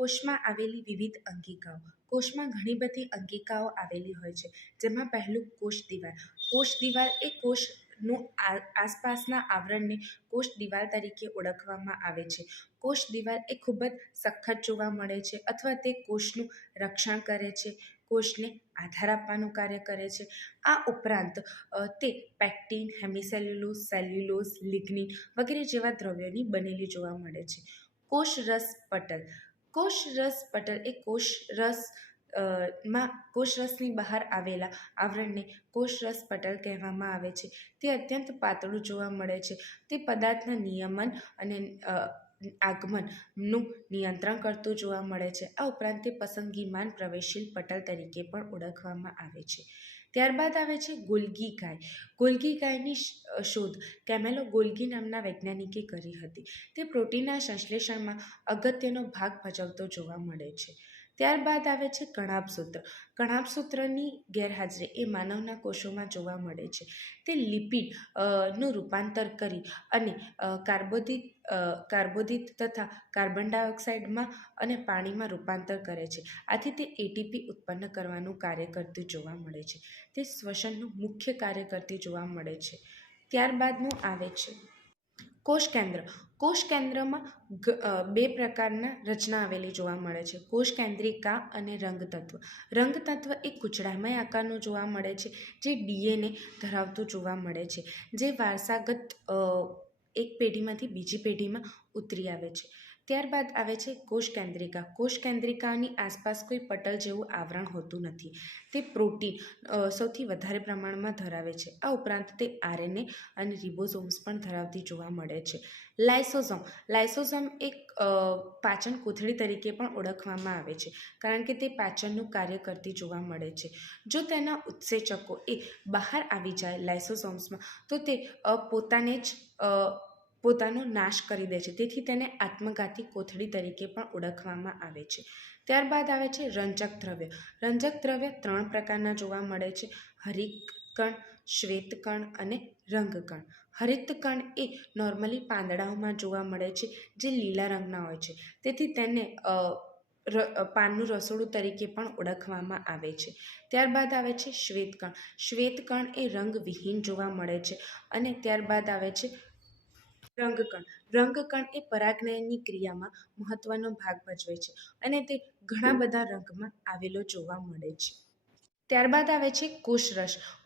કોષમાં આવેલી વિવિધ અંગિકાઓ. કોષમાં ઘણી બધી અંગિકાઓ આવેલી હોય છે, જેમાં પહેલું કોષ દિવાલ. કોષ દિવાલ એ કોષનું આસપાસના આવરણને કોષ દિવાલ તરીકે ઓળખવામાં આવે છે. કોષ દિવાલ એ ખૂબ જ સખત જોવા મળે છે, અથવા તે કોષનું રક્ષણ કરે છે, કોષને આધાર આપવાનું કાર્ય કરે છે. આ ઉપરાંત તે પેક્ટિન, હેમિસેલ્યુલોઝ, સેલ્યુલોઝ, લિગ્નિન વગેરે જેવા દ્રવ્યોની બનેલી જોવા મળે છે. કોષરસ પટલ. કોષરસ પટલ એ કોષરસની બહાર આવેલા આવરણને કોષરસ પટલ કહેવામાં આવે છે. તે અત્યંત પાતળું જોવા મળે છે. તે પદાર્થના નિયમન અને આગમનનું નિયંત્રણ કરતું જોવા મળે છે. આ ઉપરાંત તે પસંદગીમાન પ્રવેશશીલ પટલ તરીકે પણ ઓળખવામાં આવે છે. ત્યારબાદ આવે છે ગોલ્ગી કાય. ગોલ્ગી કાયની શોધ કેમેલો ગોલ્ગી નામના વૈજ્ઞાનિકે કરી હતી. તે પ્રોટીનના સંશ્લેષણમાં અગત્યનો ભાગ ભજવતો જોવા મળે છે. ત્યારબાદ આવે છે કણાભસૂત્ર. કણાભસૂત્રની ગેરહાજરી એ માનવના કોષોમાં જોવા મળે છે. તે લિપિડનું રૂપાંતર કરી અને કાર્બોદિત તથા કાર્બન ડાયોક્સાઇડમાં અને પાણીમાં રૂપાંતર કરે છે. આથી તે એટીપી ઉત્પન્ન કરવાનું કાર્ય કરતું જોવા મળે છે. તે શ્વસનનું મુખ્ય કાર્ય કરતી જોવા મળે છે. ત્યારબાદનું આવે છે કોષ કેન્દ્ર. કોષ કેન્દ્રમાં બે પ્રકારના રચના આવેલી જોવા મળે છે: કોષ કેન્દ્રિકા અને રંગતત્વ. રંગતત્વ એ કૂચડામય આકારનું જોવા મળે છે, જે ડીએનએ ધરાવતું જોવા મળે છે, જે વારસાગત એક પેઢીમાંથી બીજી પેઢીમાં ઉતરી આવે છે. ત્યારબાદ આવે છે કોષ કેન્દ્રિકા. કોષ કેન્દ્રિકાની આસપાસ કોઈ પટલ જેવું આવરણ હોતું નથી. તે પ્રોટીન સૌથી વધારે પ્રમાણમાં ધરાવે છે. આ ઉપરાંત તે આરએનએ અને રિબોઝોમ્સ પણ ધરાવતી જોવા મળે છે. લાઇસોઝોમ. લાઇસોઝોમ એક પાચન કોથળી તરીકે પણ ઓળખવામાં આવે છે, કારણ કે તે પાચનનું કાર્ય કરતી જોવા મળે છે. જો તેના ઉત્સેચકો એ બહાર આવી જાય લાઇસોઝોમ્સમાં, તો તે પોતાનો નાશ કરી દે છે. તેથી તેને આત્મઘાતી કોથળી તરીકે પણ ઓળખવામાં આવે છે. ત્યારબાદ આવે છે રંજક દ્રવ્ય. રંજક દ્રવ્ય 3 પ્રકારના જોવા મળે છે: હરિતકણ, શ્વેતકણ અને રંગકણ. હરિતકણ એ નોર્મલી પાંદડાઓમાં જોવા મળે છે, જે લીલા રંગના હોય છે. તેથી તેને પાનનું રસોડું તરીકે પણ ઓળખવામાં આવે છે. ત્યારબાદ આવે છે શ્વેતકણ. શ્વેતકણ એ રંગવિહીન જોવા મળે છે. અને ત્યારબાદ આવે છે રંગકણ. રંગકણ એ પરાગનયનની ક્રિયામાં મહત્વનો ભાગ ભજવે છે, અને તે ઘણા બધા રંગમાં આવેલો જોવા મળે છે. ત્યારબાદ આવે છે કોષરસ.